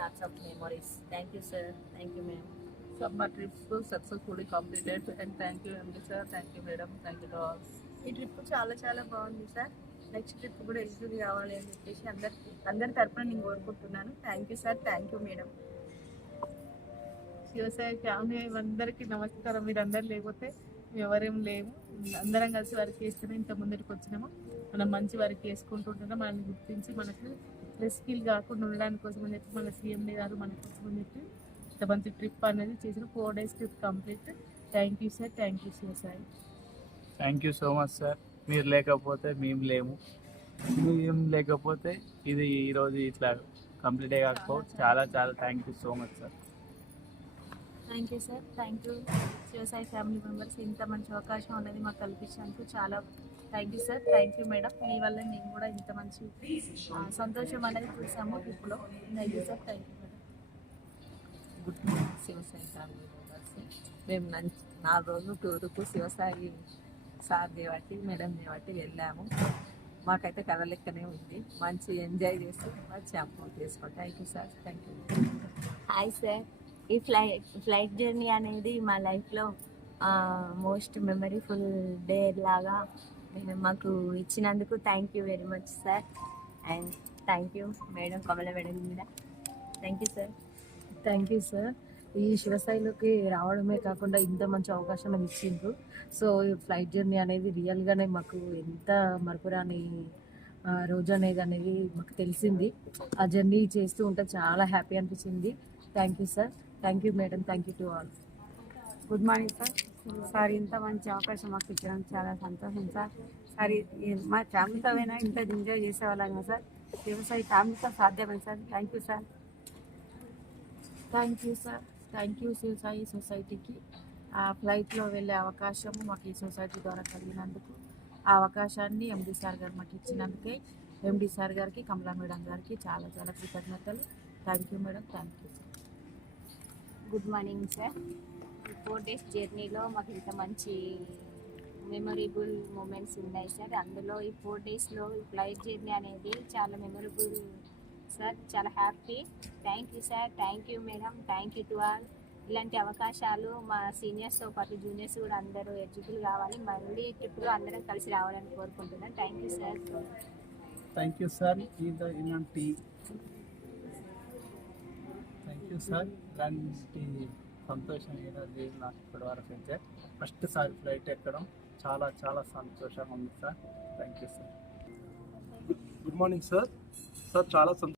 lots of memories. Thank you, sir. Thank you, ma'am. Summer trip successfully completed, and thank you MD sir, thank you madam, thank you to all. ఈ trip చాలా చాలా బాగుంది sir. Next trip కూడా eligible కావాలి అని చెప్పేసి అందరి తరపున నేను కోరుకుంటున్నాను. Thank you sir, thank you madam. Shivasai family అందరికీ నమస్కారం. మీరు అందరు లేకపోతే మేము ఎవరేం లేము, అందరం కలిసి వర్క్ చేస్తేనే ఇంత ముందరికి వచ్చినాము. మనం మంచి వర్క్ చేసుకుంటుంటున్నాం. మనల్ని గుర్తించి మనకు స్ట్రెస్ ఫీల్ కాకుండా ఉండడానికి కోసం అని చెప్పి మన సీఎండి గారు మన కోసం అని చెప్పి ఇంత మంచి ట్రిప్ అనేది చేసిన 4 days trip complete. Thank you sir, thank you Shivasai. Thank you so much sir. మీరు లేకపోతే మేము లేము, మేము లేకపోతే ఇది ఈరోజు ఇట్లా కంప్లీట్ కాకపోతే చాలా చాలా thank you so much sir. Thank you sir, thank you Shivasai family members. ఇంత మంచి అవకాశం అనేది మాకు కల్పించినందుకు చాలా thank you sir, thank you madam. మీ వల్ల మేము కూడా ఇంత మంచి సంతోషం అనేది చూసాము ట్రిప్లో. Thank you sir, thank you madam. Good morning Shivasai family members. మేము 4 రోజులు టూర్కు శివసాయి సార్ దేవాటి మేడం దేవాటి వెళ్ళాము. మాకైతే కథ లెక్కనే ఉంది. మంచి ఎంజాయ్ చేస్తూ మంచి అమౌంట్ చేసుకోండి. Thank you sir, thank you. Hi sir. ఈ ఫ్లైట్ జర్నీ అనేది మా లైఫ్లో మోస్ట్ మెమరీఫుల్ డే లాగా మాకు ఇచ్చినందుకు thank you very much sir. And thank you madam, Kamala madam మీద thank you sir. Thank you sir. ఈ శివసాయిలోకి రావడమే కాకుండా ఇంత మంచి అవకాశం అని ఇచ్చిండ్రు. సో ఈ ఫ్లైట్ జర్నీ అనేది రియల్గానే మాకు ఎంత మరపురాని రోజు అనేది మాకు తెలిసింది. ఆ జర్నీ చేస్తూ ఉంటే చాలా హ్యాపీ అనిపించింది. Thank you sir, thank you madam, thank you to all. Good morning sir. Sir ఇంత మంచి అవకాశం మాకు ఇచ్చడం చాలా సంతోషం సార్. సార్ మా ఫ్యామిలీతో అయినా ఇంత ఎంజాయ్ చేసేవాళ్ళం సార్. శివసాయి ఫ్యామిలీతో సాధ్యమైంది sir. Thank you sir. Thank you sir, thank you Shivasai సొసైటీకి. ఆ ఫ్లైట్లో వెళ్ళే అవకాశము మాకు ఈ సొసైటీ ద్వారా కలిగినందుకు, ఆ అవకాశాన్ని ఎండి సార్ గారు మాకు ఇచ్చినందుకే ఎండి సార్ గారికి, కమలా మేడం గారికి చాలా చాలా కృతజ్ఞతలు. Thank you madam, thank you sir. Good morning sir. ఈ 4 days జర్నీలో మాకు ఇంత మంచి మెమొరబుల్ మూమెంట్స్ ఉన్నాయి సార్. అందులో ఈ 4 daysలో ఈ ఫ్లైట్ జర్నీ అనేది చాలా మెమొరబుల్ సార్. చాలా happy. Thank you sir, thank you madam, thank you to all. ఇలాంటి అవకాశాలు మా సీనియర్స్తో పాటు జూనియర్స్ కూడా అందరూ ఎలిజిబుల్ కావాలి. మళ్ళీ ట్రిప్లో అందరం కలిసి రావాలని కోరుకుంటున్నాను. Thank you sir. Thank you sir. ఇలాంటి థ్యాంక్ యూ సార్. ఇలాంటి సంతోషమైన లేదు నాకు ఇప్పటివరకు అయితే. ఫస్ట్ సారి ఫ్లైట్ ఎక్కడం చాలా చాలా సంతోషంగా ఉంది sir. Thank you sir. Good morning sir. Sir చాలా